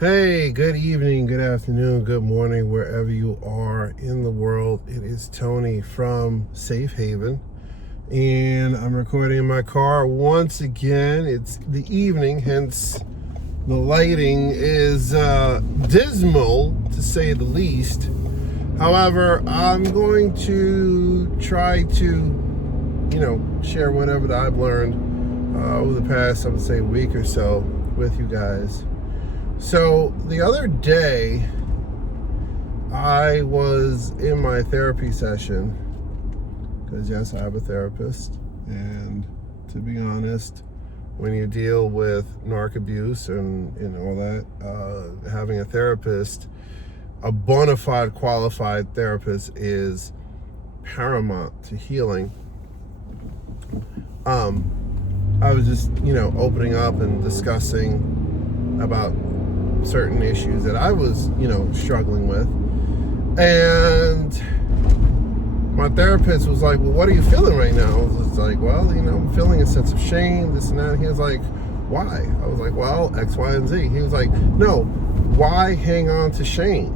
Hey, good evening, good afternoon, good morning, wherever you are in the world. It is Tony from Safe Haven, and I'm recording in my car once again. It's the evening, hence the lighting is dismal, to say the least. However, I'm going to try to, share whatever that I've learned over the past, I would say, week or so with you guys. So the other day, I was in my therapy session, because yes, I have a therapist, and to be honest, when you deal with narc abuse and all that, having a therapist, a bona fide qualified therapist, is paramount to healing. I was just, opening up and discussing about certain issues that I was, struggling with. And my therapist was like, well, what are you feeling right now? I was like, well, I'm feeling a sense of shame, this and that. He was like, why? I was like, well, X, Y, and Z. He was like, no, why hang on to shame?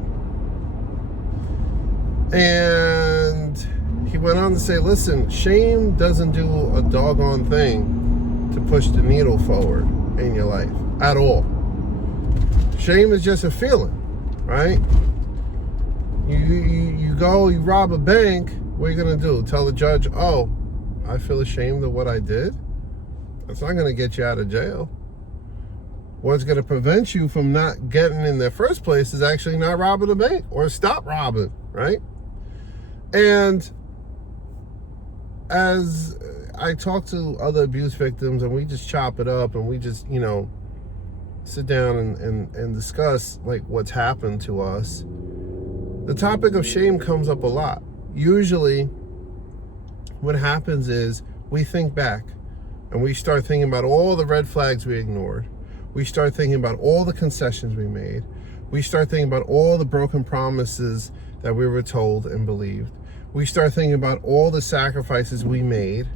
And he went on to say, listen, shame doesn't do a doggone thing to push the needle forward in your life at all. Shame is just a feeling, right? You go, you rob a bank, what are you going to do? Tell the judge, oh, I feel ashamed of what I did? That's not going to get you out of jail. What's going to prevent you from not getting in the first place is actually not robbing a bank or stop robbing, right? And as I talk to other abuse victims and we just chop it up and we just, sit down and discuss like what's happened to us, the topic of shame comes up a lot. Usually what happens is we think back and we start thinking about all the red flags we ignored. We start thinking about all the concessions we made. We start thinking about all the broken promises that we were told and believed. We start thinking about all the sacrifices we made,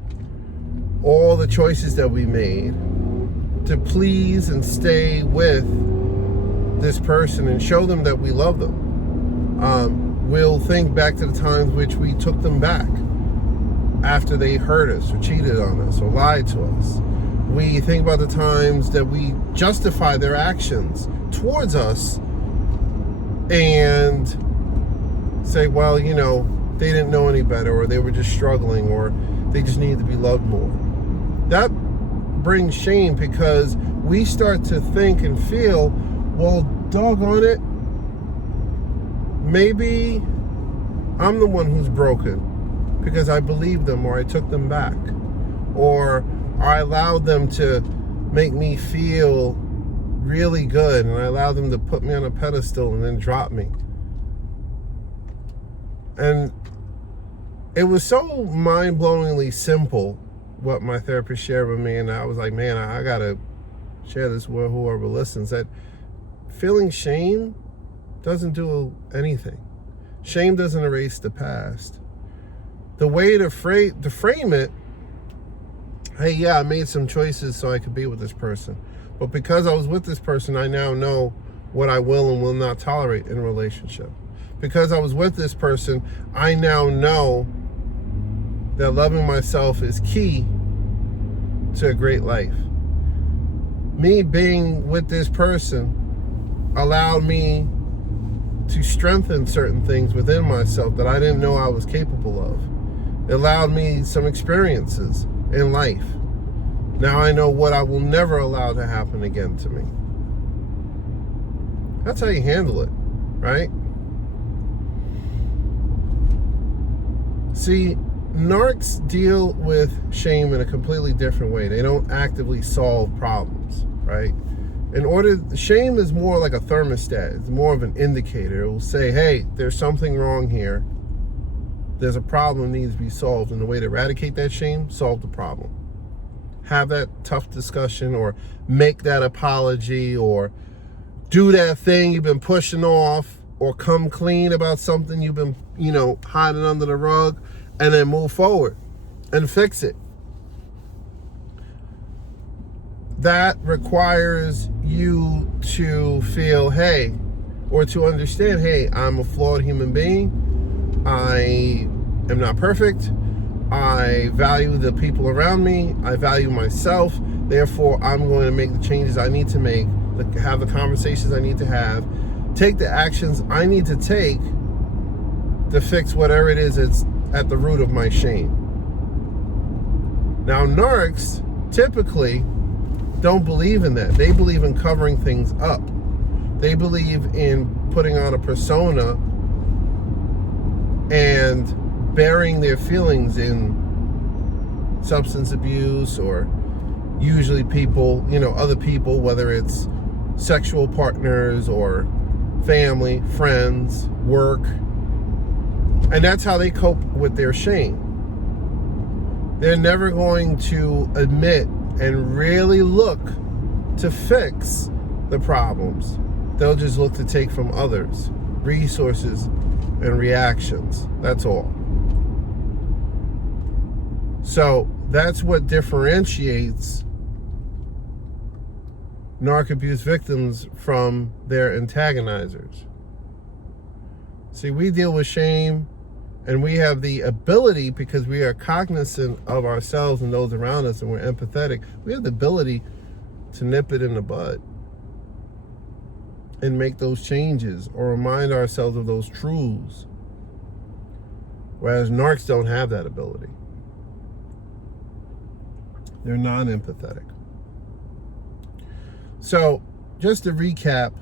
all the choices that we made to please and stay with this person and show them that we love them. We'll think back to the times which we took them back after they hurt us or cheated on us or lied to us. We think about the times that we justify their actions towards us and say, well, they didn't know any better, or they were just struggling, or they just needed to be loved more. That brings shame, because we start to think and feel, well, doggone it, maybe I'm the one who's broken because I believed them, or I took them back, or I allowed them to make me feel really good, and I allowed them to put me on a pedestal and then drop me. And it was so mind-blowingly simple what my therapist shared with me, and I was like, man, I gotta share this with whoever listens, that feeling shame doesn't do anything. Shame doesn't erase the past. The way to frame it, hey, yeah, I made some choices so I could be with this person, but because I was with this person, I now know what I will and will not tolerate in a relationship. Because I was with this person, I now know that loving myself is key to a great life. Me being with this person allowed me to strengthen certain things within myself that I didn't know I was capable of. It allowed me some experiences in life. Now I know what I will never allow to happen again to me. That's how you handle it, right? See, narcs deal with shame in a completely different way. They don't actively solve problems, right? Shame is more like a thermostat. It's more of an indicator. It will say, hey, there's something wrong here. There's a problem that needs to be solved. And the way to eradicate that shame, solve the problem. Have that tough discussion, or make that apology, or do that thing you've been pushing off, or come clean about something you've been, hiding under the rug, and then move forward and fix it. that requires you to feel, hey, or to understand, hey, I'm a flawed human being. I am not perfect. I value the people around me. I value myself. Therefore, I'm going to make the changes I need to make, have the conversations I need to have, take the actions I need to take to fix whatever it is that's at the root of my shame. Now, narcs typically don't believe in that. They believe in covering things up. They believe in putting on a persona and burying their feelings in substance abuse, or usually people, other people, whether it's sexual partners or family, friends, work. And that's how they cope with their shame. They're never going to admit and really look to fix the problems. They'll just look to take from others, resources and reactions. That's all. So that's what differentiates narc abuse victims from their antagonizers. See, we deal with shame, and we have the ability, because we are cognizant of ourselves and those around us, and we're empathetic, we have the ability to nip it in the bud and make those changes or remind ourselves of those truths. Whereas narcs don't have that ability. They're non-empathetic. So, just to recap,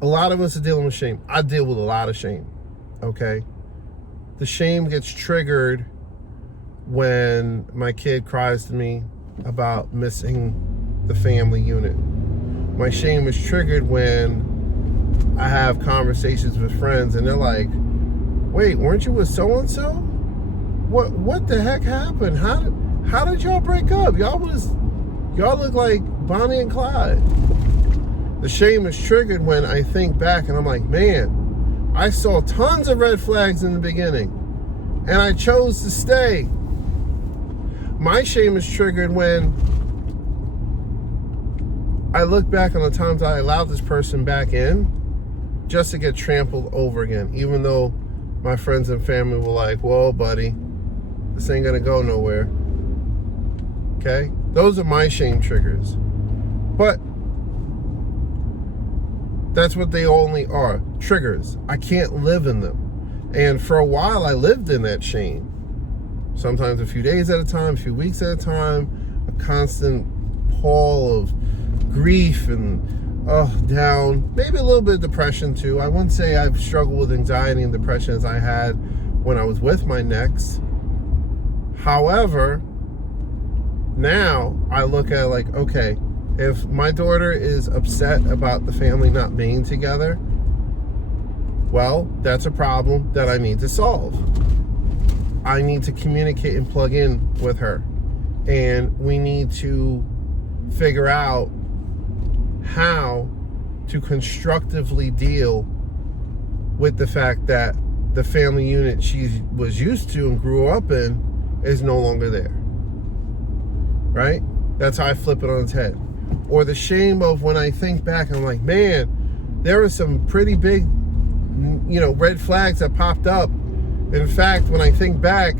a lot of us are dealing with shame. I deal with a lot of shame, okay? The shame gets triggered when my kid cries to me about missing the family unit. My shame is triggered when I have conversations with friends and they're like, wait, weren't you with so-and-so? What the heck happened? How did y'all break up? Y'all look like Bonnie and Clyde. The shame is triggered when I think back and I'm like, man, I saw tons of red flags in the beginning and I chose to stay. My shame is triggered when I look back on the times I allowed this person back in just to get trampled over again, even though my friends and family were like, whoa, buddy, this ain't gonna go nowhere. Okay? Those are my shame triggers. But that's what they only are, triggers. I can't live in them. And for a while, I lived in that shame. Sometimes a few days at a time, a few weeks at a time, a constant pall of grief and down, maybe a little bit of depression too. I wouldn't say I've struggled with anxiety and depression as I had when I was with my next. However, now I look at it like, okay, if my daughter is upset about the family not being together, well, that's a problem that I need to solve. I need to communicate and plug in with her. And we need to figure out how to constructively deal with the fact that the family unit she was used to and grew up in is no longer there. Right? That's how I flip it on its head. Or the shame of when I think back, I'm like, man, there were some pretty big, red flags that popped up. In fact, when I think back,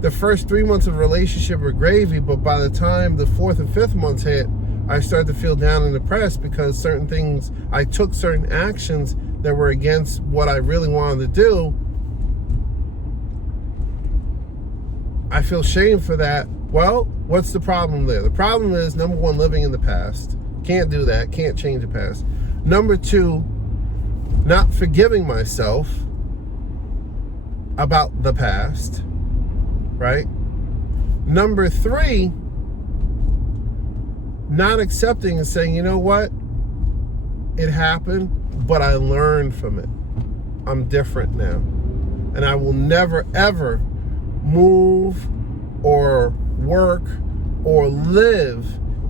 the first 3 months of a relationship were gravy, but by the time the 4th and 5th months hit, I started to feel down and depressed because I took certain actions that were against what I really wanted to do. I feel shame for that. Well, what's the problem there? The problem is, number one, living in the past. Can't do that. Can't change the past. Number two, not forgiving myself about the past. Right? Number three, not accepting and saying, you know what? It happened, but I learned from it. I'm different now. And I will never, ever move or work or live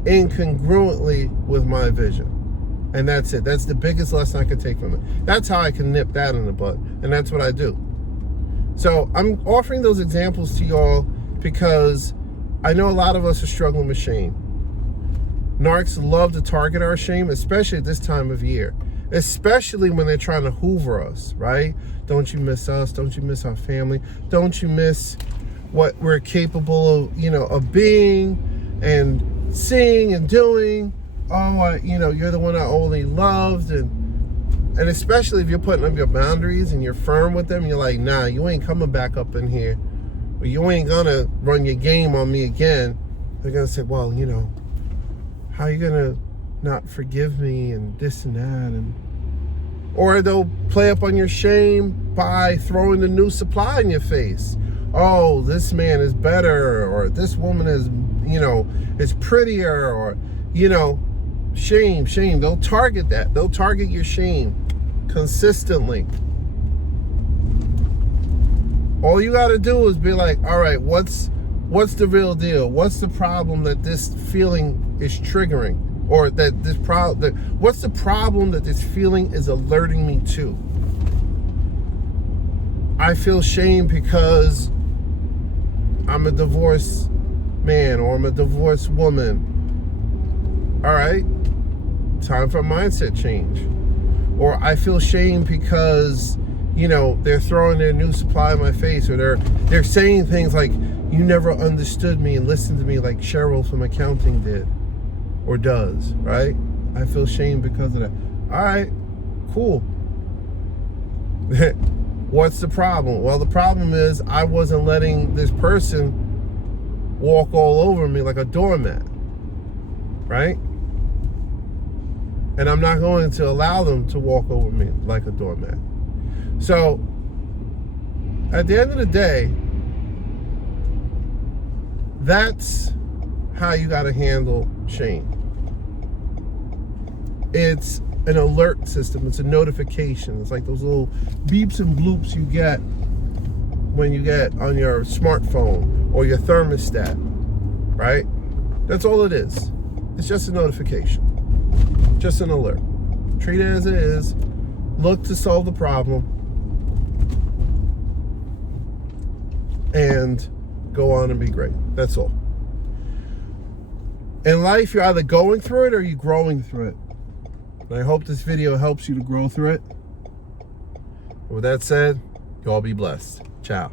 incongruently with my vision. And that's it. That's the biggest lesson I could take from it. That's how I can nip that in the bud. And that's what I do. So I'm offering those examples to y'all because I know a lot of us are struggling with shame. Narcs love to target our shame, especially at this time of year. Especially when they're trying to hoover us, right? Don't you miss us? Don't you miss our family? Don't you miss what we're capable of, of being and seeing and doing? Oh, you're the one I only loved. And especially if you're putting up your boundaries and you're firm with them, you're like, nah, you ain't coming back up in here. Or you ain't gonna run your game on me again. They're gonna say, well, how are you gonna not forgive me and this and that? Or they'll play up on your shame by throwing the new supply in your face. Oh, this man is better, or this woman is, is prettier, or, shame. They'll target that. They'll target your shame consistently. All you got to do is be like, all right, what's the real deal? What's the problem that this feeling is triggering? Or that this problem, what's the problem that this feeling is alerting me to? I feel shame because I'm a divorced man or I'm a divorced woman. All right, time for a mindset change. Or I feel shame because, they're throwing their new supply in my face, or they're saying things like, you never understood me and listened to me like Cheryl from accounting did. Or does, right? I feel shame because of that. All right, cool. What's the problem? Well, the problem is I wasn't letting this person walk all over me like a doormat, right? And I'm not going to allow them to walk over me like a doormat. So, at the end of the day, that's how you got to handle shame. It's an alert system. It's a notification. It's like those little beeps and bloops you get when you get on your smartphone or your thermostat, right? That's all it is. It's just a notification. Just an alert. Treat it as it is. Look to solve the problem. And go on and be great. That's all. In life, you're either going through it or you're growing through it. And I hope this video helps you to grow through it. With that said, you all be blessed. Ciao.